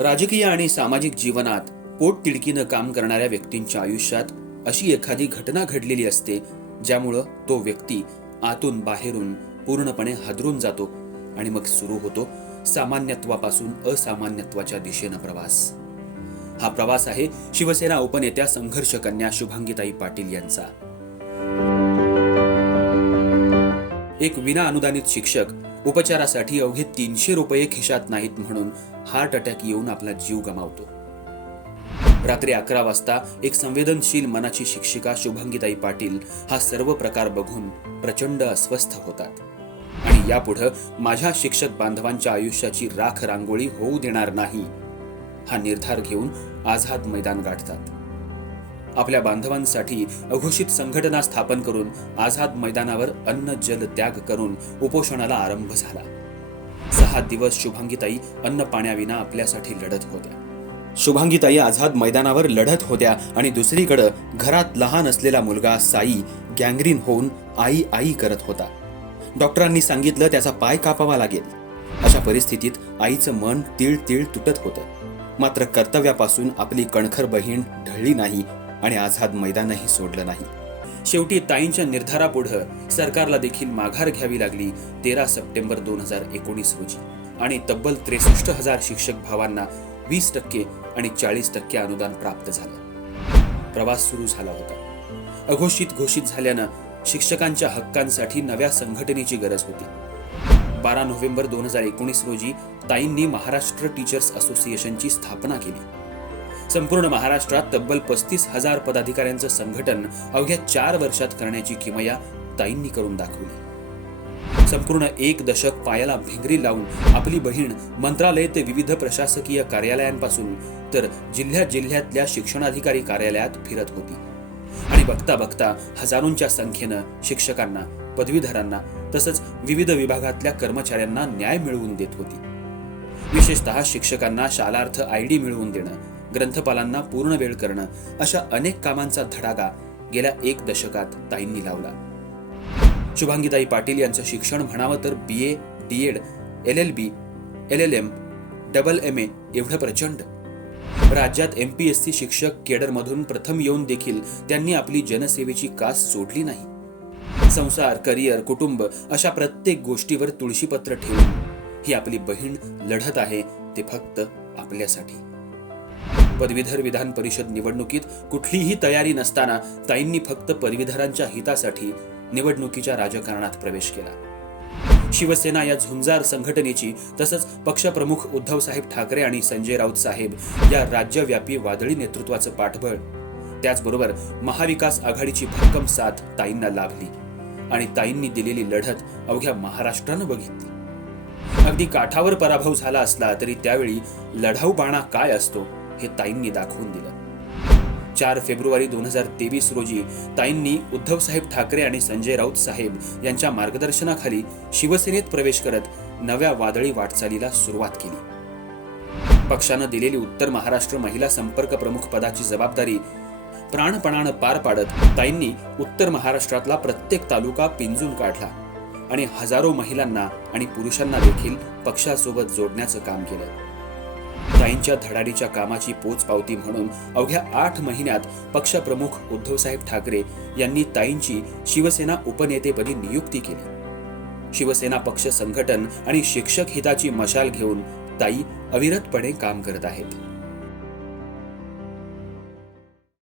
राजकीय आणि सामाजिक जीवनात पोटतिडकीनं काम करणाऱ्या व्यक्तींच्या आयुष्यात अशी एखादी घटना घडलेली असते ज्यामुळं तो व्यक्ती आतून बाहेरून पूर्णपणे हादरून जातो आणि मग सुरू होतो सामान्यत्वापासून असामान्यत्वाच्या दिशेनं प्रवास. हा प्रवास आहे शिवसेना उपनेत्या संघर्ष कन्या शुभांगीताई पाटील यांचा. एक विना अनुदानित शिक्षक उपचारासाठी अवघे तीनशे रुपये खिशात नाहीत म्हणून हार्ट अटॅक येऊन आपला जीव गमावतो. रात्री अकरा वाजता एक संवेदनशील मनाची शिक्षिका शुभंगीताई पाटील हा सर्व प्रकार बघून प्रचंड अस्वस्थ होतात. आणि यापुढं माझ्या शिक्षक बांधवांच्या आयुष्याची राख रांगोळी होऊ देणार नाही हा निर्धार घेऊन आझाद मैदान गाठतात. आपल्या बांधवांसाठी अघोषित संघटना स्थापन करून आझाद मैदानावर अन्न जल त्याग करून उपोषणाला आरंभ झाला. सहा दिवस शुभांगीताई अन्न पाण्याविना आपल्यासाठी लढत होत्या. शुभांगीताई आझाद मैदानावर लढत होत्या आणि दुसरीकडं घरात लहान असलेला मुलगा साई गँग्रीन होऊन आई आई करत होता. डॉक्टरांनी सांगितलं त्याचा पाय कापावा लागेल. अशा परिस्थितीत आईचं मन तीळ तीळ तुटत होतं. मात्र कर्तव्यापासून आपली कणखर बहीण ढळली नाही आणि आझाद मैदानही सोडलं नाही. शेवटी ताईंच्या निर्धारापुढं सरकारला देखील माघार घ्यावी लागली तेरा सप्टेंबर दोन हजार एकोणीस रोजी. आणि तब्बल त्रेसष्ट हजार शिक्षक भावांना वीस टक्के आणि चाळीस टक्के अनुदान प्राप्त झालं. प्रवास सुरू झाला होता. अघोषित घोषित झाल्यानं शिक्षकांच्या हक्कांसाठी नव्या संघटनेची गरज होती. बारा नोव्हेंबर दोन हजार एकोणीस रोजी ताईंनी महाराष्ट्र टीचर्स असोसिएशनची स्थापना केली. संपूर्ण महाराष्ट्रात तब्बल पस्तीस हजार पदाधिकाऱ्यांचं संघटन अवघ्या चार वर्षात करण्याची किमया ताईंनी करून दाखवली. संपूर्ण एक दशक पायाला भिंगरी लावून आपली बहीण मंत्रालय ते विविध प्रशासकीय कार्यालयांपासून तर जिल्ह्या जिल्ह्यातल्या शिक्षणाधिकारी कार्यालयात फिरत होती. आणि बघता बघता हजारोंच्या संख्येनं शिक्षकांना पदवीधरांना तसंच विविध विभागातल्या कर्मचाऱ्यांना न्याय मिळवून देत होती. विशेषतः शिक्षकांना शालार्थ आय डी मिळवून देणं ग्रंथपालांना पूर्ण वेळ करणं अशा अनेक कामांचा धडाका गेल्या एक दशकात ताईंनी लावला. शुभांगीताई पाटील यांचं शिक्षण म्हणावं तर B A D Ed L L B L L M double M A एवढं प्रचंड. राज्यात एम पी एस सी शिक्षक केडरमधून प्रथम येऊन देखील त्यांनी आपली जनसेवेची कास सोडली नाही. संसार करिअर कुटुंब अशा प्रत्येक गोष्टीवर तुळशीपत्र ठेवून ही आपली बहीण लढत आहे ते फक्त आपल्यासाठी. पदवीधर विधान परिषद निवडणुकीत कुठलीही तयारी नसताना ताईंनी फक्त पदवीधरांच्या हितासाठी निवडणुकीच्या राजकारणात प्रवेश केला. शिवसेना या झुंजार संघटनेची तसंच पक्षप्रमुख उद्धवसाहेब ठाकरे आणि संजय राऊत साहेब या राज्यव्यापी वादळी नेतृत्वाचं पाठबळ. त्याचबरोबर महाविकास आघाडीची भक्कम साथ ताईंना लाभली आणि ताईंनी दिलेली लढत अवघ्या महाराष्ट्रानं बघितली. अगदी काठावर पराभव झाला असला तरी त्यावेळी लढाऊ बाणा काय असतो? हे ताईंनी दाखवून दिलं. चार फेब्रुवारी दोन हजार तेवीस रोजी ताईंनी उद्धवसाहेब ठाकरे आणि संजय राऊत साहेब यांच्या मार्गदर्शनाखाली शिवसेनेत प्रवेश करत नव्या वादळी वाटचालीला सुरुवात केली. पक्षानं दिलेली उत्तर महाराष्ट्र महिला संपर्क प्रमुख पदाची जबाबदारी प्राणपणानं पार पाडत ताईंनी उत्तर महाराष्ट्रातला प्रत्येक तालुका पिंजून काढला आणि हजारो महिलांना आणि पुरुषांना देखील पक्षासोबत जोडण्याचं काम केलं. ताईंच्या धडाडीच्या कामाची पोचपावती म्हणून अवघ्या आठ महिन्यात पक्षप्रमुख उद्धवसाहेब ठाकरे यांनी ताईंची शिवसेना उपनेतेपदी नियुक्ती केली. शिवसेना पक्ष संघटन आणि शिक्षक हिताची मशाल घेऊन ताई अविरतपणे काम करत आहेत.